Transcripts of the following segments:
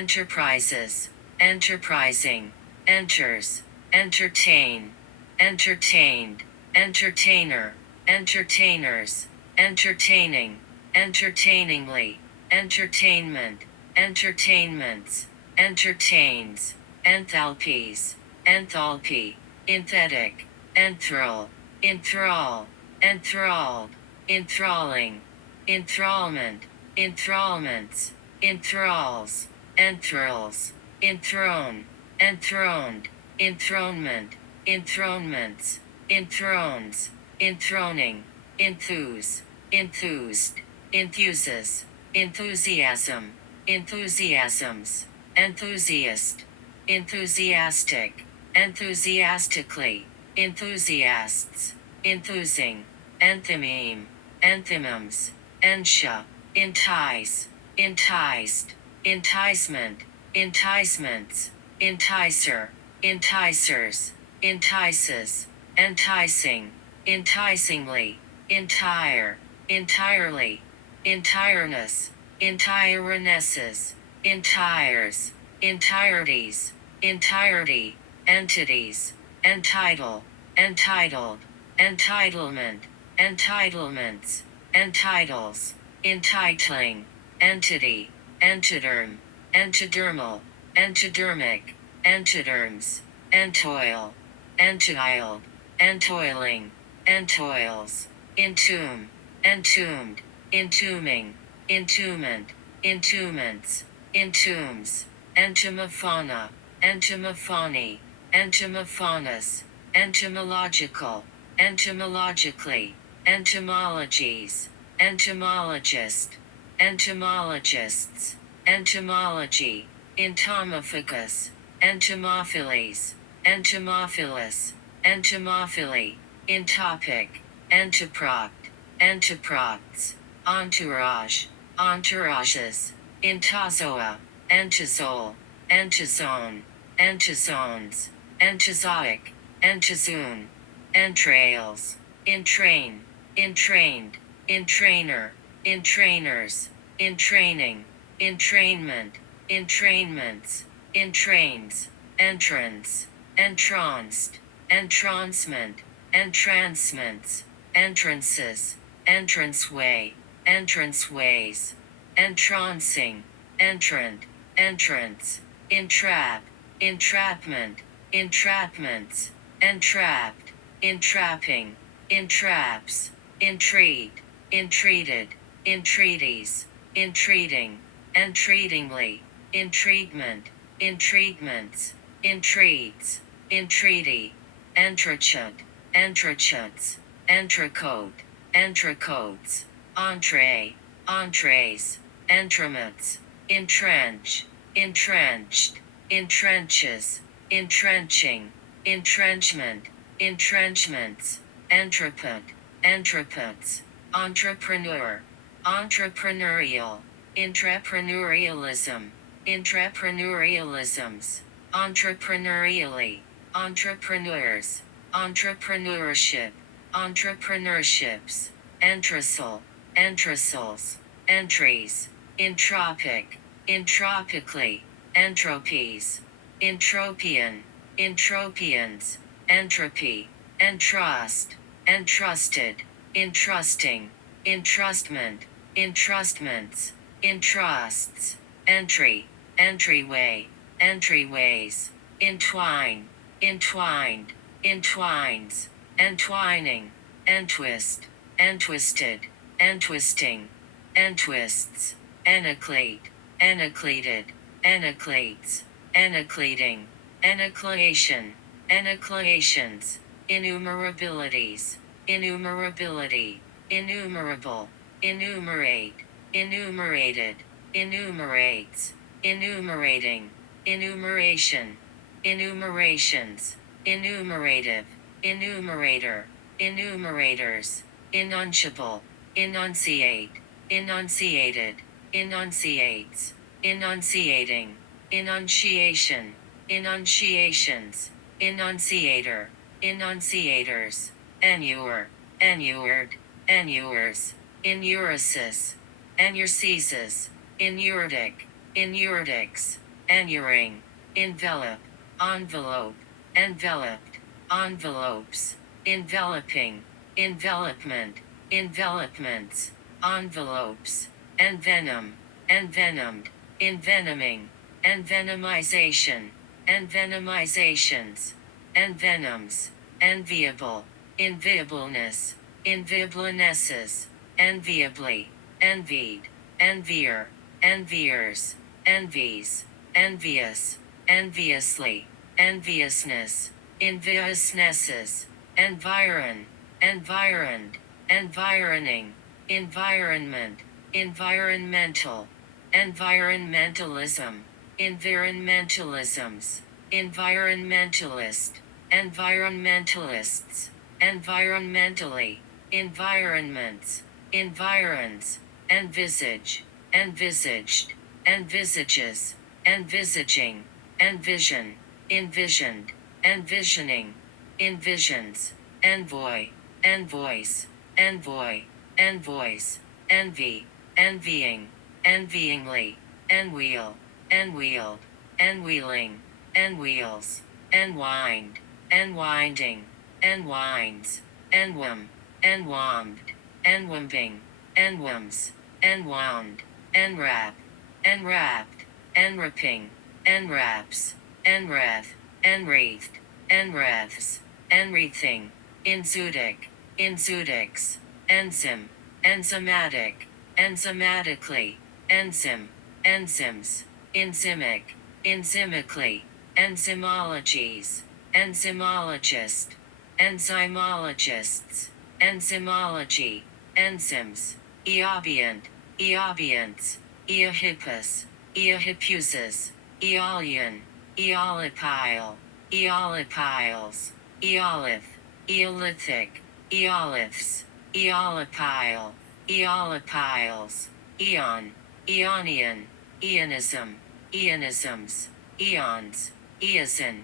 enterprises, enterprising, enters, entertain, entertained, entertainer, entertainers, entertaining, entertainingly, entertainment, entertainments, entertains, enthalpies, enthalpy, enthetic, enthrall, enthrall, enthralled, enthralling, enthrallment, enthrallments, enthralls, enthralls, enthrone, enthroned, enthronement, enthronements, enthrones, enthroning, enthuse, enthused, enthuses, enthusiasm, enthusiasms, enthusiast, enthusiastic, enthusiastically, enthusiasts, enthusing, enthymeme, enthymums, ensha, entice, enticed, enticement, enticements, enticer, enticers, entices, enticing, enticingly, entire, entirely, entireness, entirenesses, entires, entireties, entirety, entities, entitle, entitled, entitlement, entitlements, entitles, entitling, entity, entoderm, entodermal, entodermic, entoderms, entoil, entoiled, entoiling, entoils, entomb, entombed, entombing, entombment, entombments, entombs, entomophona, entomophony, entomophonous, entomological, entomologically, entomologies, entomologist, entomologists, entomology, entomophagous, entomophiles, entomophilus, entomophily, entopic, entoproct, entoprocts, entourage, entourages, entozoa, entozole, entozone, entozones, entozoic, entozoon, entrails, entrain, entrained, entrainer, entrainers, entraining, entrainment, entrainments, entrains, entrance, entranced, entrancement, entrancements, entrances, entranceway, entranceways, entrancing, entrant, entrance, entrap, entrapment, entrapments, entrapped, entrapping, entraps, entreat, entreated, entreaties, entreating, entreatingly, entreatment, entreatments, entreats, entreaty, entrechat, entrechats, entrecote, entrecotes, entree, entrees, entremets, entrench, entrenched, entrenches, entrenching, entrenchment, entrenchments, entrepot, entrepots, entrepreneur, entrepreneurial, intrapreneurialism, intrapreneurialisms, entrepreneurially, entrepreneurs, entrepreneurship, entrepreneurships, entresol, entresals, entries, entropic, entropically, entropies, entropian, entropians, entropy, entrust, entrusted, entrusting, entrustment, entrustments, entrusts, entry, entryway, entryways, entwine, entwined, entwines, entwining, entwist, entwisted, entwisting, entwists, enoclete, enocleated, enoclates, enocleating, enucleation, enucleations, innumerabilities, innumerability, innumerable, enumerate, enumerated, enumerates, enumerating, enumeration, enumerations, enumerative, enumerator, enumerators, enunciable, enunciate, enunciated, enunciates, enunciating, enunciation, enunciations, enunciator, enunciators, enure, enured, enures, enuresis, enurcesis, enuritic, enuritics, annuring, envelope, envelope, enveloped, envelopes, enveloping, envelopment, envelopments, envelopes, envenom, envenomed, envenoming, envenomization, envenomizations, envenoms, enviable, enviableness, enviablenesses, enviably, envied, envier, enviers, envies, envious, enviously, enviousness, enviousnesses, environ, environed, environing, environment, environmental, environmentalism, environmentalisms, environmentalist, environmentalists, environmentally, environments, environs, envisage, envisaged, envisages, envisaging, envision, envisioned, envisioning, envisions, envoy, envoys, envoy, envoys, envy, envying, envyingly, enwheel, enwheeled, enwheeling, enwheels, enwind, enwinding, enwinds, enwom, enwombed, enwombing, enwoms, enwound, enwrap, enwrapped, enwrapping, enwraps, enwrath, enwreathed, enwraths, enwreathing, enzudic, enzudix, enzyme, enzymatic, enzymatically, enzyme, enzymes, enzymic, enzymically, enzymologies, enzymologist, enzymologists, enzymology, enzymes, eobient, eobients, eohippus, eohippuses, eolian, eolipile, eolipiles, eolith, eolithic, eoliths, eolipile, eolipiles, eon, eonian, eonism, eonisms, eons, eosin,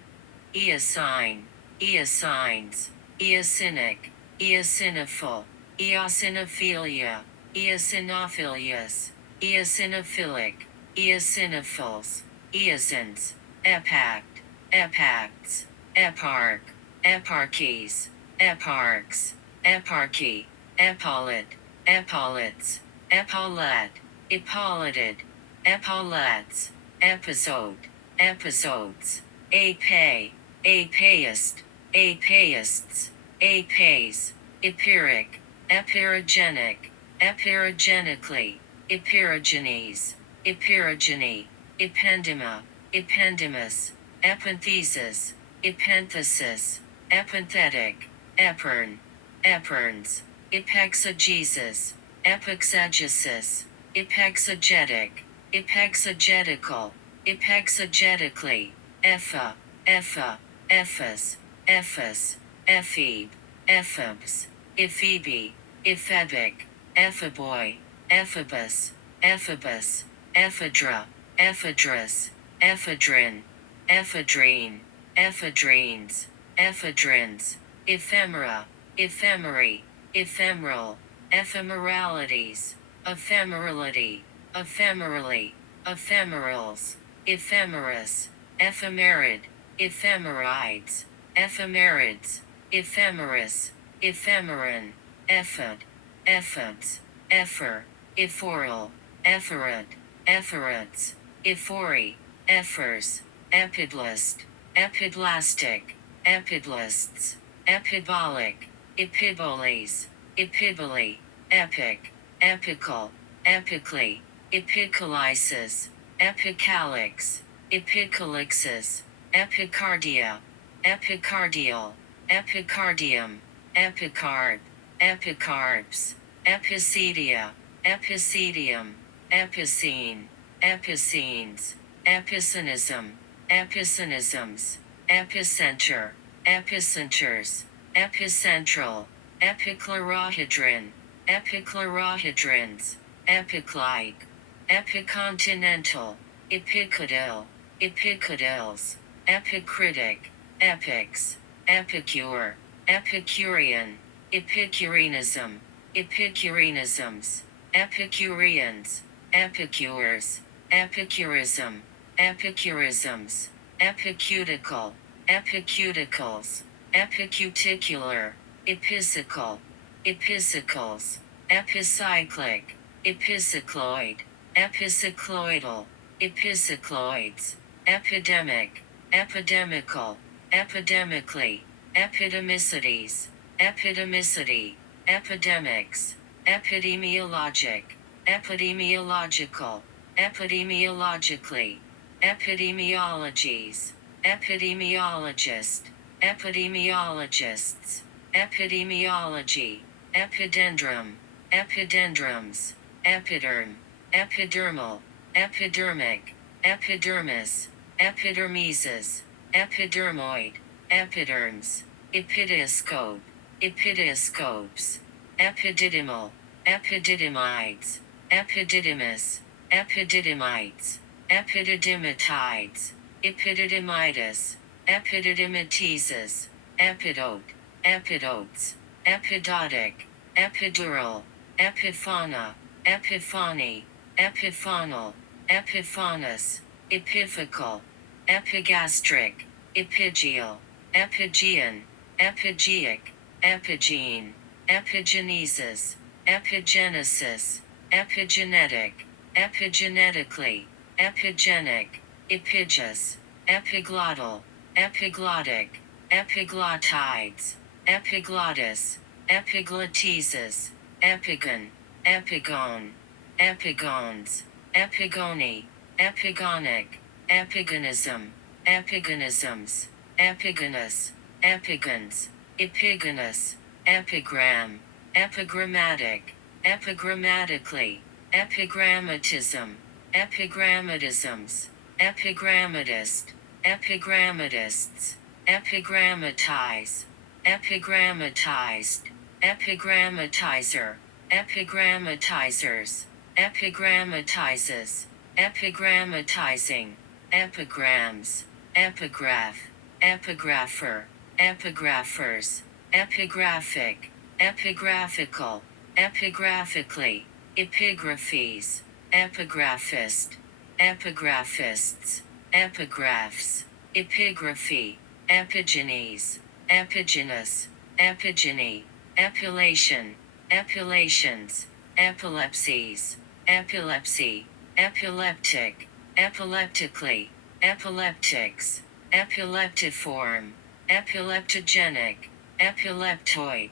eosine, eosines, eosinic, eosinophil, eosinophilia, eosinophilius, eosinophilic, eosinophils, eosins, epact, epacts, eparch, eparchies, eparchs, eparchy, epaulet, epaulets, epaulette, epauleted, epaulets, episode, episodes, ape, apeist, apeists, apes, epiric, epirogenic, epirogenically, epirogenes, epirogeny, ependema, ependymus, epenthesis, epenthesis, epenthetic, epern, eperns, epexegesis, epexegesis, epexegetic, epexegetical, epexegetically, epha, epha, ephus, ephus, ephebe, ephebs, ephebe, ephebic, ephaboy, ephebus, ephebus, ephedra, ephedrus, ephedrine, ephedrine, ephedrines, ephedrins, ephemera, ephemeri, ephemeral, ephemeralities, ephemerality, ephemerally, ephemerals, ephemeris, ephemerid, ephemerides, ephemerids, ephemeris, ephemeron, ephod, ephods, epher, ephoral, ephorat, ephorats, ephori, ephors, epidlist, epidlastic, epidlists, epibolic, epiboles, epibole, epic, epical, epically, epicolysis, epicalix, epicalixis, epicardia, epicardial, epicardium, epicarb, epicarbs, epicidia, epicidium, epicene, epicines, epicinism, epicinisms, epicenter, epicenters, epicentral, epichlorohydrin, epichlorohydrins, epiclike, epicontinental, epicodil, epicodils, epicritic, epics, epicure, epicurean, epicureanism, epicureanisms, epicureans, epicures, epicurism, epicurisms, epicutical, epicuticals, epicuticular, episical, episicals, epicyclic, epicycloid, epicycloidal, epicycloids, epidemic, epidemical, epidemically, epidemicities, epidemicity, epidemics, epidemiologic, epidemiological, epidemiologically, epidemiologies, epidemiologist, epidemiologists, epidemiology, epidendrum, epidendrums, epiderm, epidermal, epidermic, epidermis, epidermesis, epidermoid, epiderms, epidioscope, epidioscopes, epididymal, epididymides, epididymis, epididimites, epididymatides, epididymitis, epididymatises, epidote, epidotes, epidotic, epidural, epiphana, epiphany, epiphanal, epiphanous, epiphycal, epigastric, epigeal, epigean, epigeic, epigene, epigenesis, epigenesis, epigenetic, epigenetically, epigenic, epigus, epiglottal, epiglottic, epiglottides, epiglottis, epiglottises, epigon, epigon, epigons, epigony, epigonic, epigonism, epigonisms, epigonus, epigons, epigonus, epigram, epigrammatic, epigrammatically, epigrammatism, epigrammatisms, epigrammatist, epigrammatists, epigrammatize, epigrammatized, epigrammatizer, epigrammatizers, epigrammatizes, epigrammatizing, epigrams, epigraph, epigrapher, epigraphers, epigraphic, epigraphical, epigraphically, epigraphies, epigraphist, epigraphists, epigraphs, epigraphy, epigenies, epigynous, epigeny, epilation, epilations, epilepsies, epilepsy, epileptic, epileptically, epileptics, epileptiform, epileptogenic, epileptoid,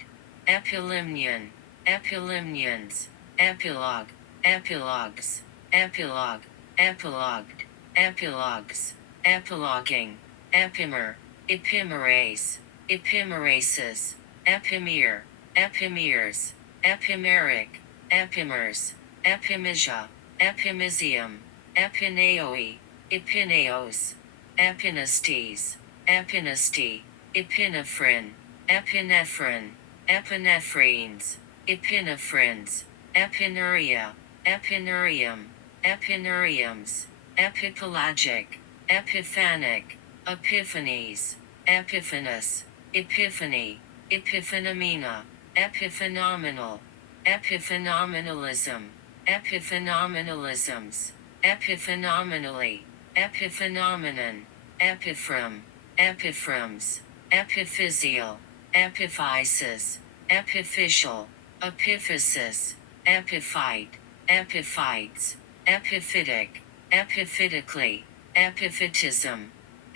epilimnion, epilimnions, epilogue, epilogues, epilogue, epilogued, epilogues, epiloguing, epimer, epimerase, epimerases, epimere, epimers, epimeric, epimers, epimisia, epimisium, epineoi, epineos, epinestes, epinesty, epinephrine, epinephrine, epinephrines, epinephrines, epinuria, epinurium, epinuriums, epipelagic, epiphanic, epiphanies, epiphanous, epiphany, epiphenomena, epiphenomenal, epiphenomenalism, epiphenomenalisms, epiphenomenally, epiphenomenon, epiphrem, epiphrams, epiphysial, epiphysis, epiphysial, epiphysis, epiphyte, epiphytes, epiphytic, epiphytically, epiphytism,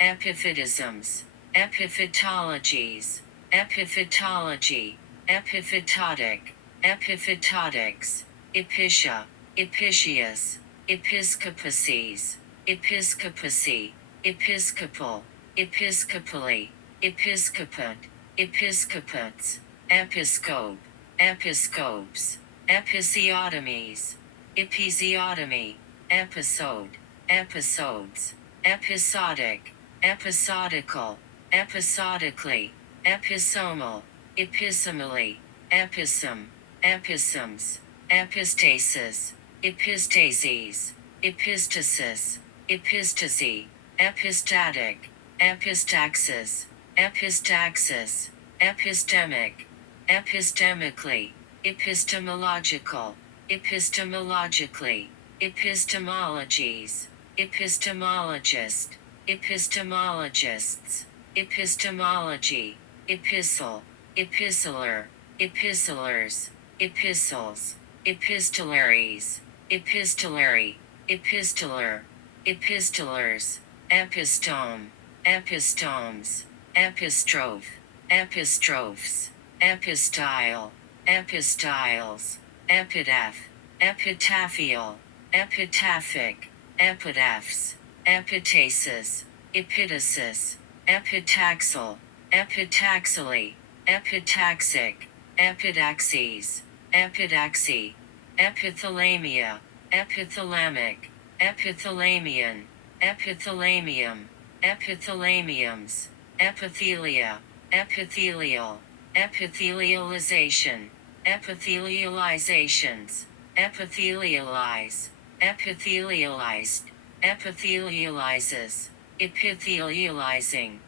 epiphytisms, epiphytologies, epiphytology, epiphytotic, epiphytotics, epicia, epicius, episcopacies, episcopacy, episcopal, episcopally, episcopate, episcopates, episcope, episcopes, episiotomies, episiotomy, episode, episodes, episodic, episodical, episodically, episomal, episomally, episome, episomes, epistasis, epistases, epistasis, epistasy, epistatic, epistaxis, epistaxis, epistemic, epistemically, epistemological, epistemologically, epistemologies, epistemologist, epistemologists, epistemology, epistle, epistler, epistolars, epistles, epistolaries, epistolary, epistolar, epistolars, epistome, epistomes, epistrophe, epistrophes, epistyle, epistyles, epitaph, epitaphial, epitaphic, epitaphs, epitasis, epitasis, epitaxal, epitaxily, epitaxic, epitaxis, epitaxy, epithalamia, epithalamic, epithalamian, epithalamium, epithalamiums, epithelia, epithelial, epithelialization, epithelializations, epithelialize, epithelialized, epithelializes, epithelializing,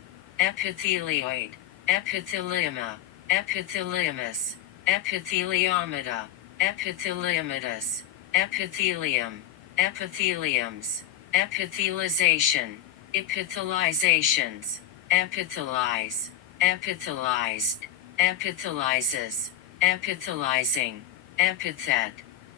epithelioid, epithelioma, epitheliumus, epitheliomata, epitheliomatus, epithelium, epitheliums, epithelization, epithelizations, epithelize, epithelized, epithelizes, epithelizing, epithet,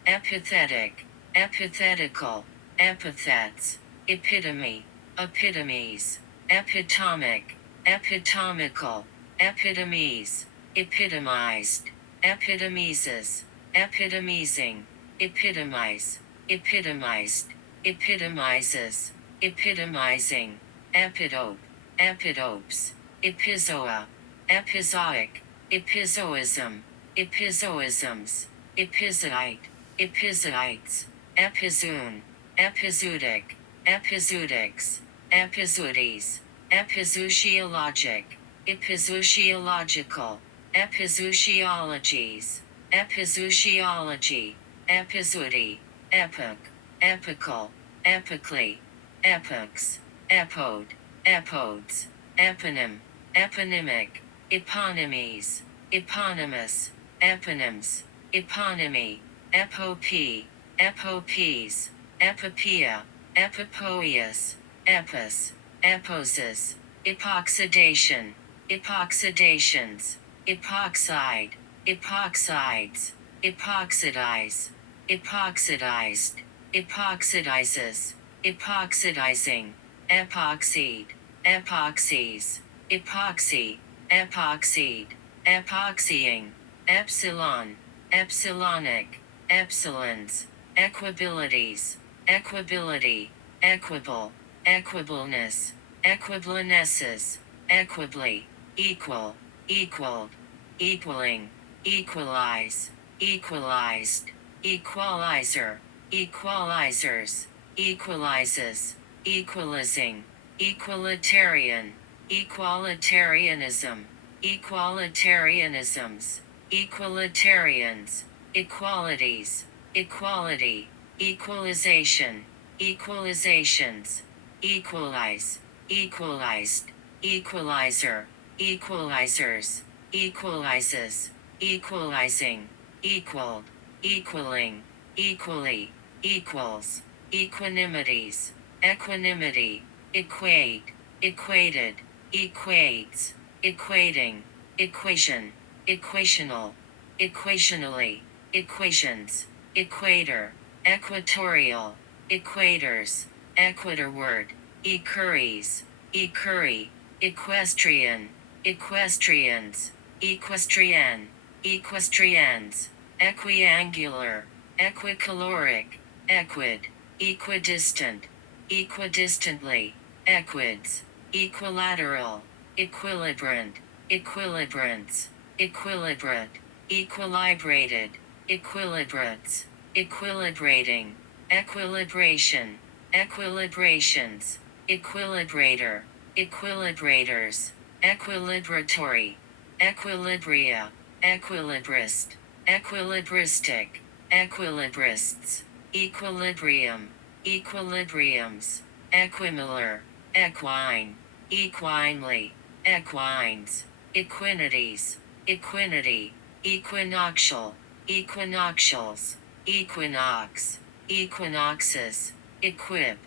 epithetic, epithetical, epithets, epitome, epitomes, epitomic, epitomical, epitomes, epitomized, epitomizes, epitomizing, epitomize, epitomized, epitomizes, epitomizing, epitope, epitopes, epizoa, epizoic, epizoism, epizoisms, epizoite, epizoites, epizoon, epizootic, epizootics, epizooties, epizootiologic, epizootiological, epizootiologies, epizootiology, epizoody, epoch, epical, epically, epochs, epode, epodes, eponym, eponymic, eponymies, eponymous, eponyms, eponymy, epopee, epopees, epopea, epipoeus, epis, eposis, epoxidation, epoxidations, epoxide, epoxides, epoxidize, epoxidized, epoxidizes, epoxidizing, epoxied, epoxies, epoxy, epoxied, epoxying, epsilon, epsilonic, epsilons, equabilities, equability, equable, equableness, equablenesses, equably, equal, equaled, equaling, equalize, equalized, equalizer, equalizers, equalizes, equalizing, equalitarian, equalitarianism, equalitarianisms, equalitarians, equalities, equality, equalization, equalizations, equalize, equalized, equalizer, equalizers, equalizes, equalizing, equaled, equaling, equally, equals, equanimities, equanimity, equate, equated, equates, equating, equation, equational, equationally, equations, equator, equatorial, equators, equatorward, equerries, equerry, equestrian, equestrians, equestrian, equestrians, equiangular, equicaloric, equid, equidistant, equidistantly, equids, equilateral, equilibrant, equilibrants, equilibrate, equilibrated, equilibrates, equilibrating, equilibration, equilibrations, equilibrator, equilibrators, equilibratory, equilibria, equilibrist, equilibristic, equilibrists, equilibrium, equilibriums, equimiller, equine, equinely, equines, equinities, equinity, equinoctial, equinoctials, equinox, equinoxes, equip,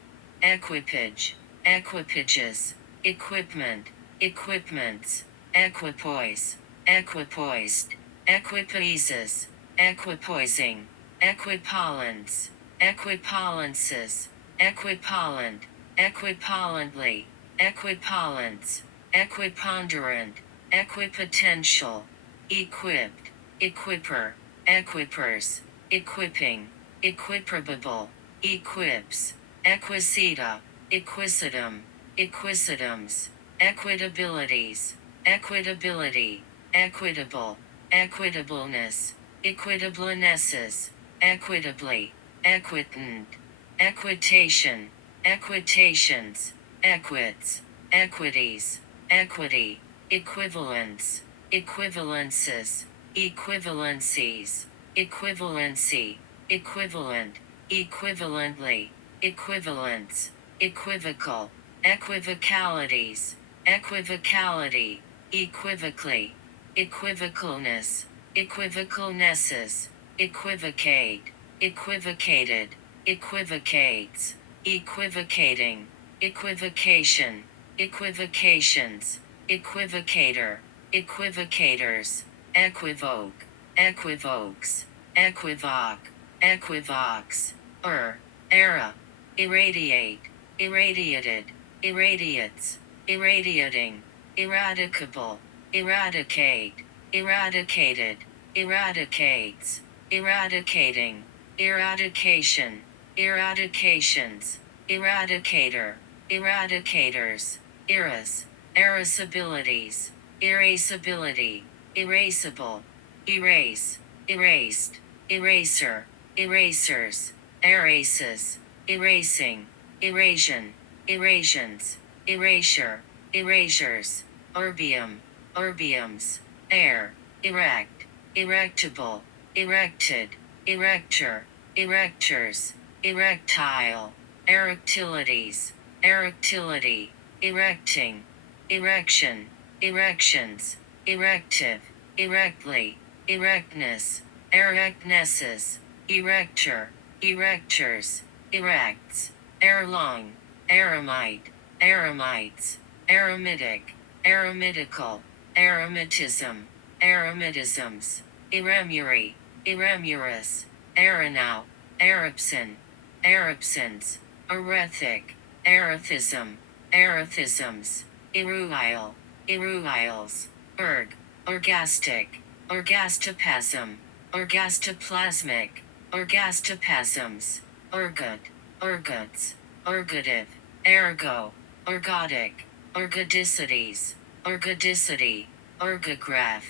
equipage, equipages, equipment, equipments, equipoise, equipoised, equipoises, equipoising, equipollence, equipollences, equipollant, equipolently, equipollence, equiponderant, equipotential, equipped, equiper, equippers, equipping, equiparable, equips, equiseta, equisetum, equisitums, equitabilities, equitability, equitable, equitableness, equitablenesses, equitably, equitant, equitation, equitations, equits, equities, equity, equivalence, equivalences, equivalencies, equivalency, equivalent, equivalently, equivalence, equivocal, equivocalities, equivocality, equivocally, equivocalness, equivocalnesses, equivocate, equivocated, equivocates, equivocating, equivocation, equivocations, equivocator, equivocators, equivoke, equivokes, equivoque, equivox, era, irradiate, irradiated, irradiates, irradiating, eradicable, eradicate, eradicated, eradicates, eradicating, eradication, eradications, eradicator, eradicators, eras, erasabilities, erasability, erasable, erase, erased, eraser, erasers, erases, erasing, erasion, erasions, erasure, erasures, erbium, erbiums, air, erect, erectable, erected, erector, erectors, erectile, erectilities, erectility, erecting, erection, erections, erective, erectly, erectness, erectnesses, erector, erectors, erects, erelong, eremite, eremites, eremitic, eremitical, eremitism, eremitisms, eremury, eremurus, erenau, erupson, erupsons, erethic, erethism, erethisms, eruile, eruiles, orgastic, orgastopasm, orgastoplasmic, orgastopasms, ergot, ergots, ergative, ergo, ergodic, ergodicities, ergodicity, ergograph,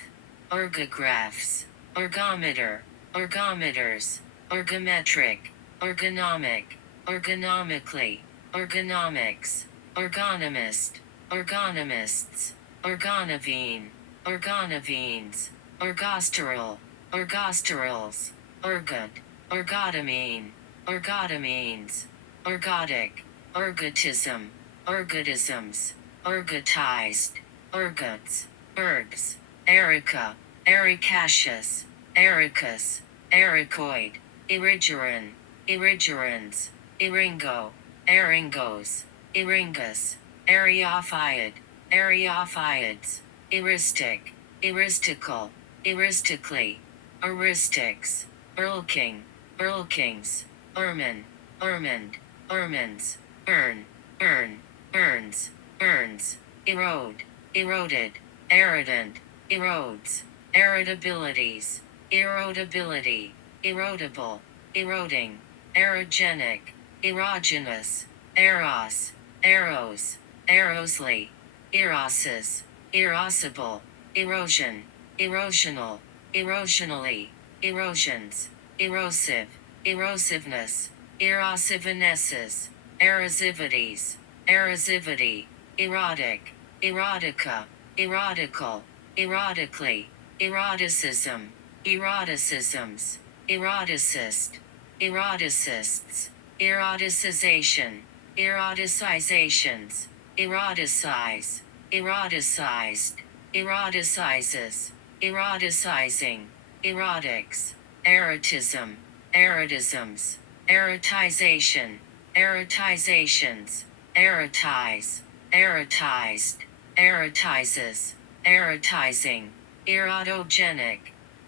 ergographs, ergometer, ergometers, ergometric, ergonomic, ergonomically, ergonomics, ergonomist, ergonomists, ergonovine, ergonovines, ergosterol, ergosterils, ergot, ergotamine, ergotamines, ergodic, ergotism, ergotisms, ergotized, ergots, ergs, erica, ericaceous, ericus, ericoid, erigeron, erigerons, eringo, eringos, eringus, eriophyid, eriophyids, eristic, eristical, eristically, eristics, erlking, erlkings, ermine, ermine, ermines, urn, urn, urns, urns, erode, eroded, erodent, erodes, erodabilities, erodability, erodible, eroding, erogenic, erogenous, eros, eros, erosly, eroses, erosible, erosion, erosional, erosionally, erosions, erosive, erosiveness, erosivenesses, erosivities, erosivity, erotic, erotica, erotical, erotically, eroticism, eroticisms, eroticist, eroticists, eroticization, eroticizations, eroticize, eroticized, eroticizes, eroticizing, erotics, erotism, erotisms, erotization, Eratizations, eratize, eratized, eratizes, eratizing, erotogenic,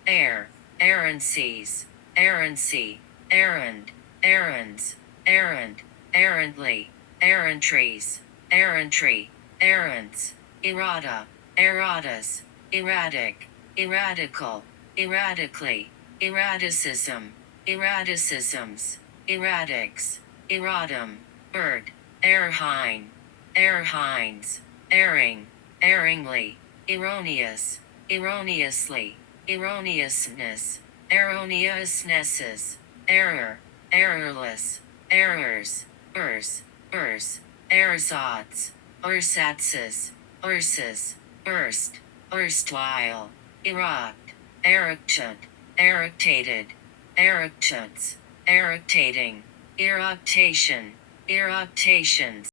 air, errancies, errancy, errand, errands, errand, errantly, errantries, errantry, errands, errata, erratas, erratic, erratical, erratically, erraticism, erraticisms, erratics, erratum, bird, errhine, errhines, erring, erringly, erroneous, erroneously, erroneousness, erroneousnesses, error, errorless, errors, ers, ersatz, ersatses, ursus, erst, erstwhile, eruct, eructant, eructated, eructants, eructating, eructation, eructations.